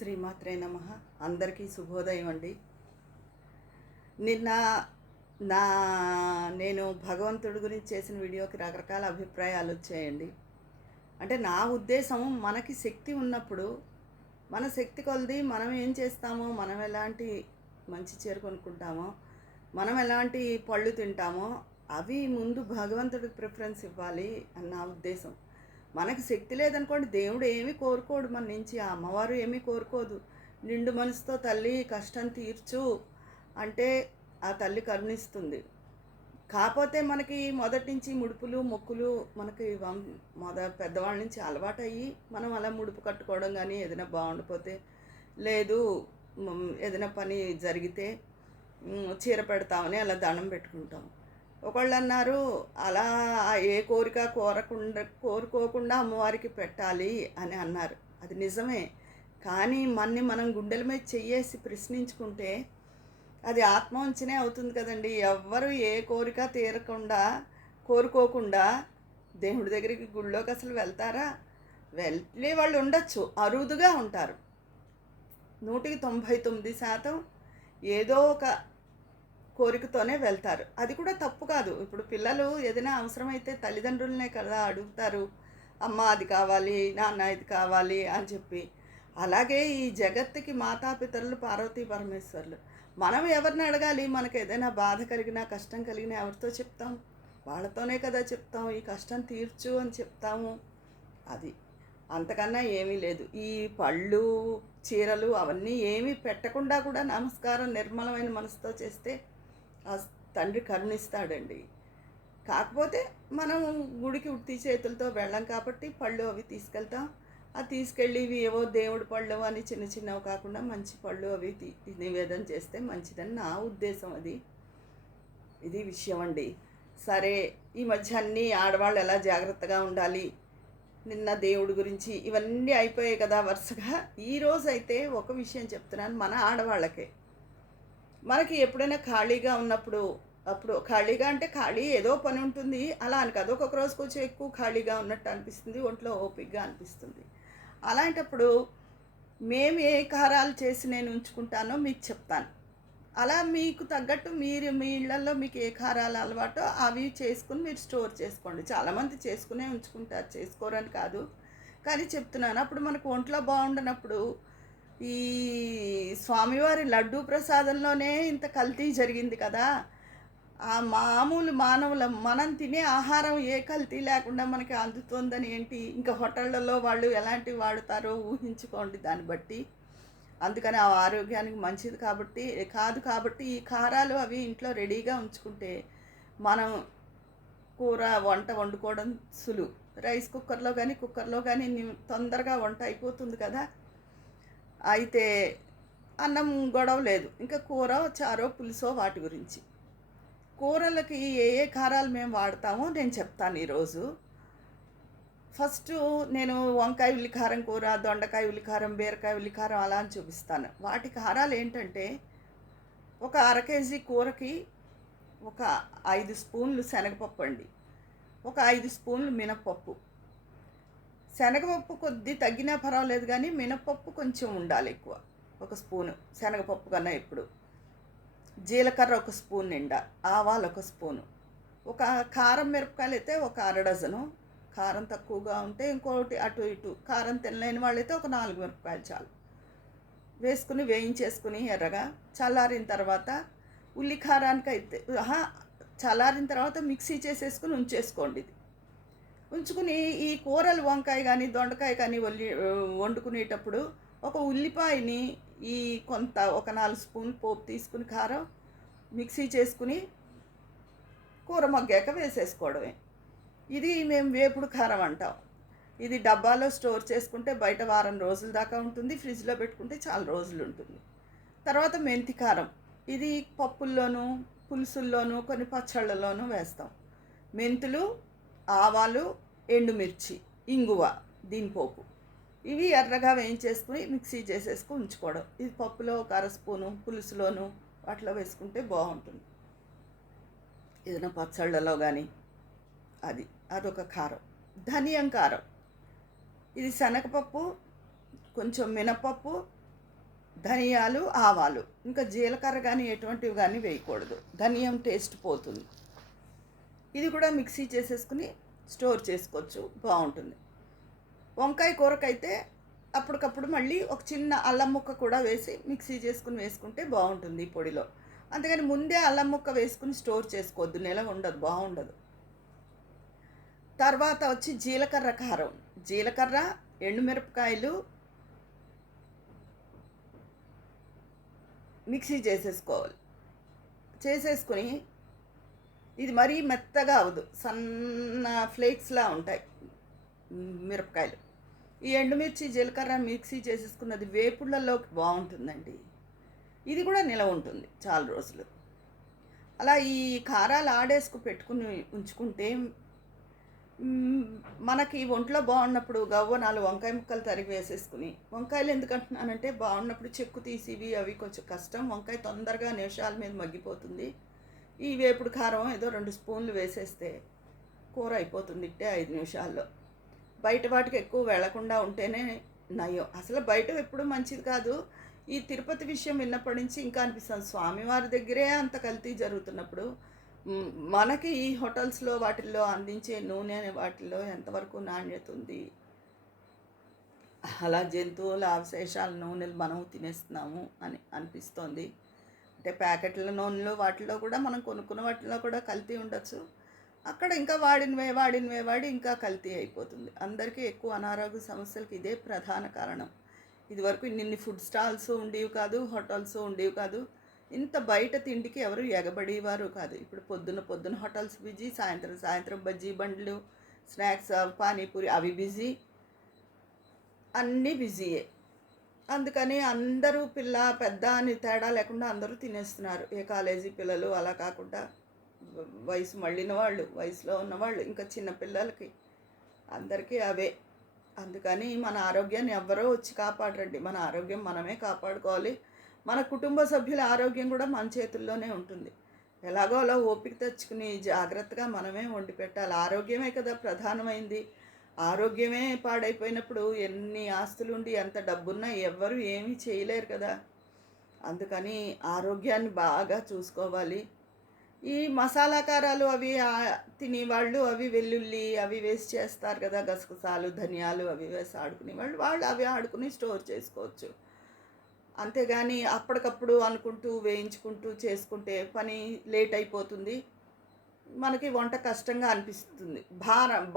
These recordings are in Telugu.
శ్రీమాత్రే నమః. అందరికీ శుభోదయం అండి. నిన్న నా నేను భగవంతుడి గురించి చేసిన వీడియోకి రకరకాల అభిప్రాయాలు వచ్చాయండి. అంటే నా ఉద్దేశం, మనకి శక్తి ఉన్నప్పుడు మన శక్తి కొలది మనం ఏం చేస్తామో, మనం ఎలాంటి మంచి చీర కొనుక్కుంటామో, మనం ఎలాంటి పళ్ళు తింటామో అవి ముందు భగవంతుడికి ప్రిఫరెన్స్ ఇవ్వాలి అని నా ఉద్దేశం. మనకి శక్తి లేదనుకోండి, దేవుడు ఏమీ కోరుకోడు మన నుంచి, ఆ అమ్మవారు ఏమీ కోరుకోదు. నిండు మనసుతో తల్లి కష్టం తీర్చు అంటే ఆ తల్లి కరుణిస్తుంది. కాకపోతే మనకి మొదటి నుంచి ముడుపులు మొక్కులు మనకి పెద్దవాళ్ళ నుంచి అలవాటయ్యి మనం అలా ముడుపు కట్టుకోవడం, కానీ ఏదైనా బాగుండిపోతే లేదు, ఏదైనా పని జరిగితే చీర పెడతామని అలా దండం పెట్టుకుంటాం. ఒకళ్ళు అన్నారు, అలా ఏ కోరిక కోరుకోకుండా అమ్మవారికి పెట్టాలి అని అన్నారు. అది నిజమే. కానీ మనం గుండెల మీద చెయ్యేసి ప్రశ్నించుకుంటే అది ఆత్మవంచనే అవుతుంది కదండి. ఎవ్వరు ఏ కోరిక కోరుకోకుండా దేవుడి దగ్గరికి గుళ్ళోకి అసలు వెళ్తారా? వెళ్ళే వాళ్ళు ఉండొచ్చు, అరుదుగా ఉంటారు. 99% ఏదో ఒక కోరికతోనే వెళ్తారు. అది కూడా తప్పు కాదు. ఇప్పుడు పిల్లలు ఏదైనా అవసరమైతే తల్లిదండ్రులనే కదా అడుగుతారు, అమ్మ అది కావాలి, నాన్న ఇది కావాలి అని చెప్పి. అలాగే ఈ జగత్తుకి మాతాపితరులు పార్వతీ పరమేశ్వరులు. మనం ఎవరిని అడగాలి? మనకు ఏదైనా బాధ కలిగినా కష్టం కలిగినా ఎవరితో చెప్తాం? వాళ్ళతోనే కదా చెప్తాం. ఈ కష్టం తీర్చు అని చెప్తాము. అది అంతకన్నా ఏమీ లేదు. ఈ పళ్ళు చీరలు అవన్నీ ఏమీ పెట్టకుండా కూడా నమస్కారం నిర్మలమైన మనసుతో చేస్తే ఆ తండ్రి కరుణిస్తాడండి. కాకపోతే మనం గుడికి ఉత్తి చేతులతో వెళ్ళం కాబట్టి పళ్ళు అవి తీసుకెళ్తాం. అది తీసుకెళ్ళి ఇవి ఏవో దేవుడి పళ్ళు అని చిన్న చిన్నవి కాకుండా మంచి పళ్ళు అవి నివేదన చేస్తే మంచిదని నా ఉద్దేశం. ఇది విషయం అండి. సరే, ఈ మధ్య అన్నీ ఆడవాళ్ళు ఎలా జాగ్రత్తగా ఉండాలి, నిన్న దేవుడి గురించి ఇవన్నీ అయిపోయాయి కదా వరుసగా. ఈరోజు అయితే ఒక విషయం చెప్తున్నాను, మన ఆడవాళ్ళకే. మనకి ఎప్పుడైనా ఖాళీగా ఉన్నప్పుడు, అప్పుడు ఖాళీగా అంటే ఖాళీ ఏదో పని ఉంటుంది అలా అని కాదు, ఒక్కొక్క రోజు కొంచెం ఎక్కువ ఖాళీగా ఉన్నట్టు అనిపిస్తుంది, ఒంట్లో ఓపికగా అనిపిస్తుంది. అలాంటప్పుడు మేము ఏ కారాలు చేసి నేను ఉంచుకుంటానో మీకు చెప్తాను. అలా మీకు తగ్గట్టు మీరు మీ ఇళ్లలో మీకు ఏ కారాలు అలవాటో అవి చేసుకుని మీరు స్టోర్ చేసుకోండి. చాలామంది చేసుకునే ఉంచుకుంటారు, చేసుకోరని కాదు, కానీ చెప్తున్నాను. అప్పుడు మనకు ఒంట్లో బాగుండనప్పుడు ఈ స్వామివారి లడ్డూ ప్రసాదంలోనే ఇంత కల్తీ జరిగింది కదా. ఆ మామూలు మానవులం మనం తినే ఆహారం ఏ కల్తీ లేకుండా మనకి అందుతుందని ఏంటి, ఇంకా హోటళ్ళలో వాళ్ళు ఎలాంటివి వాడుతారో ఊహించుకోండి దాన్ని బట్టి. అందుకని ఆ ఆరోగ్యానికి మంచిది కాబట్టి ఈ కారాలు అవి ఇంట్లో రెడీగా ఉంచుకుంటే మనం వంట వండుకోవడం సులువు. రైస్ కుక్కర్లో కానీ తొందరగా వంట అయిపోతుంది కదా. అయితే అన్నం గొడవ లేదు, ఇంకా కూర చారో పులుసో వాటి గురించి. కూరలకి ఏ ఏ కారాలు మేము వాడతామో నేను చెప్తాను ఈరోజు. ఫస్ట్ నేను వంకాయ ఉల్లికారం కూర, దొండకాయ ఉల్లికారం, బీరకాయ ఉల్లికారం అలా అని చూపిస్తాను. వాటి కారాలు ఏంటంటే, ఒక 1/2 కేజీ కూరకి ఒక 5 స్పూన్లు శనగపప్పు అండి, ఒక 5 స్పూన్లు మినప్పప్పు. శనగపప్పు కొద్ది తగ్గినా పర్వాలేదు, కానీ మినప్పప్పు కొంచెం ఉండాలి ఎక్కువ, 1 స్పూను శనగపప్పు కన్నా. ఇప్పుడు జీలకర్ర 1 స్పూన్ నిండా, ఆవాలు 1 స్పూను, ఒక కారం మిరపకాయలు అయితే ఒక 1/2 డజను, కారం తక్కువగా ఉంటే ఇంకోటి అటు ఇటు, కారం తినలేని వాళ్ళైతే ఒక 4 మిరపకాయలు చాలు. వేసుకుని వేయించేసుకుని ఎర్రగా చల్లారిన తర్వాత ఉల్లికారానికి అయితే చల్లారిన తర్వాత మిక్సీ చేసేసుకుని ఉంచేసుకోండి. ఇది ఉంచుకుని ఈ కూరలు వంకాయ కానీ దొండకాయ కానీ వండుకునేటప్పుడు ఒక ఉల్లిపాయని ఒక 4 స్పూన్లు పోపు తీసుకుని కారం మిక్సీ చేసుకుని కూర మగ్గాక వేసేసుకోవడమే. ఇది మేము వేపుడు కారం అంటాం. ఇది డబ్బాలో స్టోర్ చేసుకుంటే బయట వారం రోజుల దాకా ఉంటుంది, ఫ్రిడ్జ్లో పెట్టుకుంటే చాలా రోజులు ఉంటుంది. తర్వాత మెంతి కారం, ఇది పప్పుల్లోనూ పులుసుల్లోనూ కొన్ని పచ్చళ్ళలోనూ వేస్తాం. మెంతులు, ఆవాలు, ఎండుమిర్చి, ఇంగువ, దీనిపోపు, ఇవి ఎర్రగా వేయించేసుకుని మిక్సీ చేసేసుకుని ఉంచుకోవడం. ఇది పప్పులో ఒక 1/2 స్పూను, పులుసులోను వాటిలో వేసుకుంటే బాగుంటుంది, ఏదైనా పచ్చళ్ళలో కానీ. అదొక కారం. ధనియం కారం, ఇది శనగపప్పు, కొంచెం మినపప్పు, ధనియాలు, ఆవాలు, ఇంకా జీలకర్ర కానీ ఎటువంటివి కానీ వేయకూడదు. ధనియం టేస్ట్ పోతుంది. ఇది కూడా మిక్సీ చేసేసుకుని స్టోర్ చేసుకోవచ్చు, బాగుంటుంది. వంకాయ కూరకైతే అప్పటికప్పుడు మళ్ళీ ఒక చిన్న అల్లం ముక్క కూడా వేసి మిక్సీ చేసుకుని వేసుకుంటే బాగుంటుంది ఈ పొడిలో. అంతేగాని ముందే అల్లం ముక్క వేసుకుని స్టోర్ చేసుకోవద్దు, నిలవ ఉండదు, బాగుండదు. తర్వాత వచ్చి జీలకర్ర కారం. జీలకర్ర, ఎండుమిరపకాయలు మిక్సీ చేసేసుకోవాలి. చేసేసుకుని ఇది మరీ మెత్తగా అవ్వదు, సన్న ఫ్లేక్స్లా ఉంటాయి మిరపకాయలు. ఈ ఎండుమిర్చి జీలకర్ర మిక్సీ చేసేసుకున్నది వేపుళ్ళలోకి బాగుంటుందండి. ఇది కూడా నిలవ ఉంటుంది చాలా రోజులు. అలా ఈ కారాలు ఆడేసుకు పెట్టుకుని ఉంచుకుంటే మనకి ఒంట్లో బాగున్నప్పుడు గవ్వ 4 వంకాయ ముక్కలు తరిగి వేసేసుకుని, వంకాయలు ఎందుకు అంటున్నానంటే బాగున్నప్పుడు చెక్కు తీసివి అవి కొంచెం కష్టం, వంకాయ తొందరగా నిమిషాల మీద మగ్గిపోతుంది. ఈ వేపుడు కారం ఏదో 2 స్పూన్లు వేసేస్తే కూర అయిపోతుంది ఇట్టే 5 నిమిషాల్లో. బయట వాటికి ఎక్కువ వెళ్లకుండా ఉంటేనే నయం. అసలు బయట ఎప్పుడు మంచిది కాదు. ఈ తిరుపతి విషయం విన్నప్పటి నుంచి ఇంకా అనిపిస్తుంది, స్వామివారి దగ్గరే అంత కల్తీ జరుగుతున్నప్పుడు మనకి ఈ హోటల్స్లో వాటిల్లో అందించే నూనె అనే వాటిల్లో ఎంతవరకు నాణ్యత ఉంది? అలా జంతువుల అవశేషాల నూనెలు మనం తినేస్తున్నాము అని అనిపిస్తోంది. అంటే ప్యాకెట్ల నూనెలు వాటిలో కూడా మనం కొనుక్కున్న వాటిలో కూడా కల్తీ ఉండొచ్చు. అక్కడ ఇంకా వాడి ఇంకా కల్తీ అయిపోతుంది. అందరికీ ఎక్కువ అనారోగ్య సమస్యలకు ఇదే ప్రధాన కారణం. ఇదివరకు ఇన్ని ఫుడ్ స్టాల్స్ ఉండేవి కాదు, హోటల్స్ ఉండేవి కాదు. ఇంత బయట తిండికి ఎవరు ఎగబడేవారు కాదు. ఇప్పుడు పొద్దున హోటల్స్ బిజీ, సాయంత్రం బజ్జీ బండ్లు, స్నాక్స్, పానీపూరి అవి బిజీ, అన్నీ బిజీయే. అందుకని అందరూ పిల్ల పెద్ద అని తేడా లేకుండా అందరూ తినేస్తున్నారు. ఏ కాలేజీ పిల్లలు అలా కాకుండా వయసు మళ్ళిన వాళ్ళు, వయసులో ఉన్నవాళ్ళు, ఇంకా చిన్న పిల్లలకి అందరికీ అవే. అందుకని మన ఆరోగ్యాన్ని ఎవ్వరో వచ్చి కాపాడరండి. మన ఆరోగ్యం మనమే కాపాడుకోవాలి. మన కుటుంబ సభ్యుల ఆరోగ్యం కూడా మన చేతుల్లోనే ఉంటుంది. ఎలాగో అలా ఓపిక తెచ్చుకుని జాగ్రత్తగా మనమే వండి పెట్టాలి. ఆరోగ్యమే కదా ప్రధానమైంది. ఆరోగ్యమే పాడైపోయినప్పుడు ఎన్ని ఆస్తులుండి ఎంత డబ్బున్నా ఎవ్వరూ ఏమీ చేయలేరు కదా. అందుకని ఆరోగ్యాన్ని బాగా చూసుకోవాలి. ఈ మసాలా కారాలు అవి తినేవాళ్ళు అవి వెల్లుల్లి అవి వేసి చేస్తారు కదా, గసగసాలు ధనియాలు అవి వేసి ఆడుకునేవాళ్ళు, వాళ్ళు అవి ఆడుకుని స్టోర్ చేసుకోవచ్చు. అంతేగాని అప్పటికప్పుడు అనుకుంటూ వేయించుకుంటూ చేసుకుంటే పని లేట్ అయిపోతుంది, మనకి వంట కష్టంగా అనిపిస్తుంది.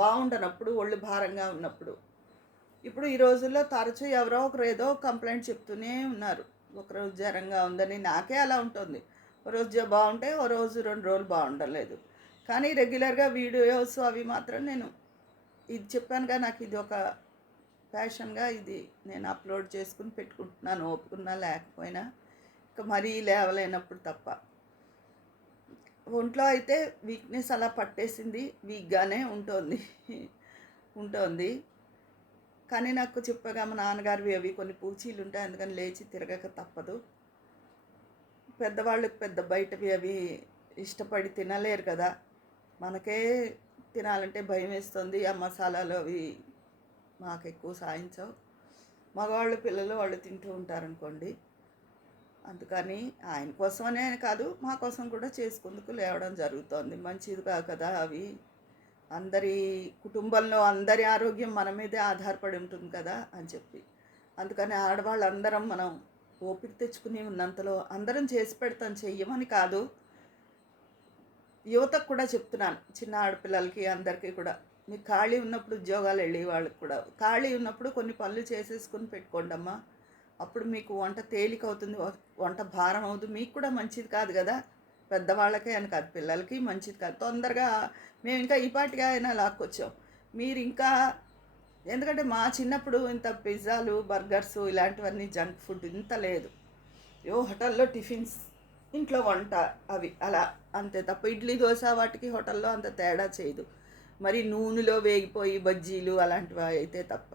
బాగుండనప్పుడు, ఒళ్ళు భారంగా ఉన్నప్పుడు. ఇప్పుడు ఈ రోజుల్లో తరచూ ఎవరో ఒకరు ఏదో కంప్లైంట్ చెప్తూనే ఉన్నారు. ఒకరోజు జ్వరంగా ఉందని. నాకే అలా ఉంటుంది. ఓ రోజు బాగుంటే ఓ రోజు 2 రోజులు బాగుండలేదు. కానీ రెగ్యులర్గా వీడియోస్ అవి మాత్రం నేను ఇది చెప్పానుగా, నాకు ఇది ఒక ప్యాషన్గా ఇది నేను అప్లోడ్ చేసుకుని పెట్టుకుంటున్నాను, ఓపుకున్నా లేకపోయినా. ఇంకా మరీ లేవలేనప్పుడు తప్ప. ఒంట్లో అయితే వీక్నెస్ అలా పట్టేసింది, వీక్గానే ఉంటుంది. కానీ నాకు చెప్పగా మా నాన్నగారివి అవి కొన్ని పూచీలు ఉంటాయి, అందుకని లేచి తిరగక తప్పదు. పెద్దవాళ్ళకి పెద్ద బయటవి అవి ఇష్టపడి తినలేరు కదా, మనకే తినాలంటే భయం వేస్తుంది. ఆ మసాలాలు అవి మాకు ఎక్కువ సాయించవు. మగవాళ్ళు పిల్లలు వాళ్ళు తింటూ ఉంటారనుకోండి. అందుకని ఆయన కోసమనే కాదు, మా కోసం కూడా చేసుకుందుకు లేవడం జరుగుతోంది. మంచిది కాదు కదా అవి. అందరి కుటుంబంలో అందరి ఆరోగ్యం మన మీదే ఆధారపడి ఉంటుంది కదా అని చెప్పి. అందుకని ఆడవాళ్ళందరం మనం ఓపిక తెచ్చుకుని ఉన్నంతలో అందరం చేసి పెడతాం, చెయ్యమని కాదు. యువతకు కూడా చెప్తున్నాను, చిన్న ఆడపిల్లలకి అందరికీ కూడా, మీకు ఖాళీ ఉన్నప్పుడు ఉద్యోగాలు వెళ్ళే వాళ్ళకి కూడా ఖాళీ ఉన్నప్పుడు కొన్ని పనులు చేసేసుకుని పెట్టుకోండి అమ్మా. అప్పుడు మీకు వంట తేలిక అవుతుంది, వంట భారం అవుతుంది, మీకు కూడా మంచిది కాదు కదా. పెద్దవాళ్ళకే అని కాదు, పిల్లలకి మంచిది కాదు. తొందరగా మేము ఇంకా ఈ పాటిగా అయినా లాక్కొచ్చాం, మీరు ఇంకా. ఎందుకంటే మా చిన్నప్పుడు ఇంత పిజ్జాలు బర్గర్స్ ఇలాంటివన్నీ జంక్ ఫుడ్ ఇంత లేదు. హోటల్లో టిఫిన్స్, ఇంట్లో వంట అవి అలా అంతే తప్ప ఇడ్లీ దోశ వాటికి హోటల్లో అంత తేడా చేయదు. మరి నూనెలో వేగిపోయి బజ్జీలు అలాంటివి అయితే తప్ప.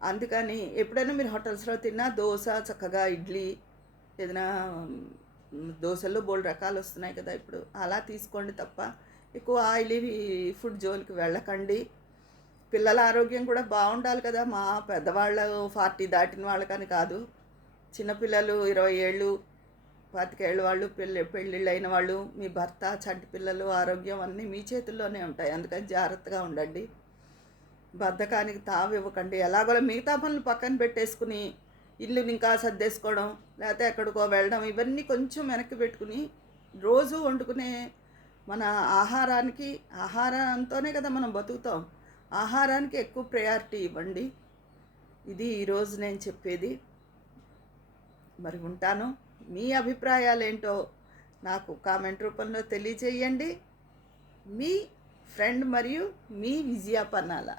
అందుకని ఎప్పుడైనా మీరు హోటల్స్లో తిన్నా దోశ చక్కగా, ఇడ్లీ ఏదైనా దోశల్లో బోల్డ్ రకాలు వస్తున్నాయి కదా ఇప్పుడు, అలా తీసుకోండి తప్ప ఎక్కువ ఆయిలీ ఫుడ్ జోలికి వెళ్ళకండి. పిల్లల ఆరోగ్యం కూడా బాగుండాలి కదా. మా పెద్దవాళ్ళు 40 దాటిన వాళ్ళకని కాదు, చిన్నపిల్లలు 20 ఏళ్ళు 25 ఏళ్ళ వాళ్ళు, పెళ్ళిళ్ళైన వాళ్ళు, మీ భర్త, చంటి పిల్లలు ఆరోగ్యం అన్నీ మీ చేతుల్లోనే ఉంటాయి. అందుకని జాగ్రత్తగా ఉండండి. బద్ధకానికి తావివ్వకండి. ఎలాగోలా మిగతా పనులు పక్కన పెట్టేసుకుని ఇల్లుని ఇంకా సర్దేసుకోవడం, లేకపోతే ఎక్కడికో వెళ్ళడం, ఇవన్నీ కొంచెం వెనక్కి పెట్టుకుని రోజు వండుకునే మన ఆహారంతోనే కదా మనం బతుకుతాం. ఆహారానికి ఎక్కువ ప్రయారిటీ ఇవ్వండి. ఇది ఈరోజు నేను చెప్పేది. మరి ఉంటాను. మీ అభిప్రాయాలేంటో నాకు కామెంట్ రూపంలో తెలియజేయండి. మీ ఫ్రెండ్ మరియు మీ విజయ పన్నాల.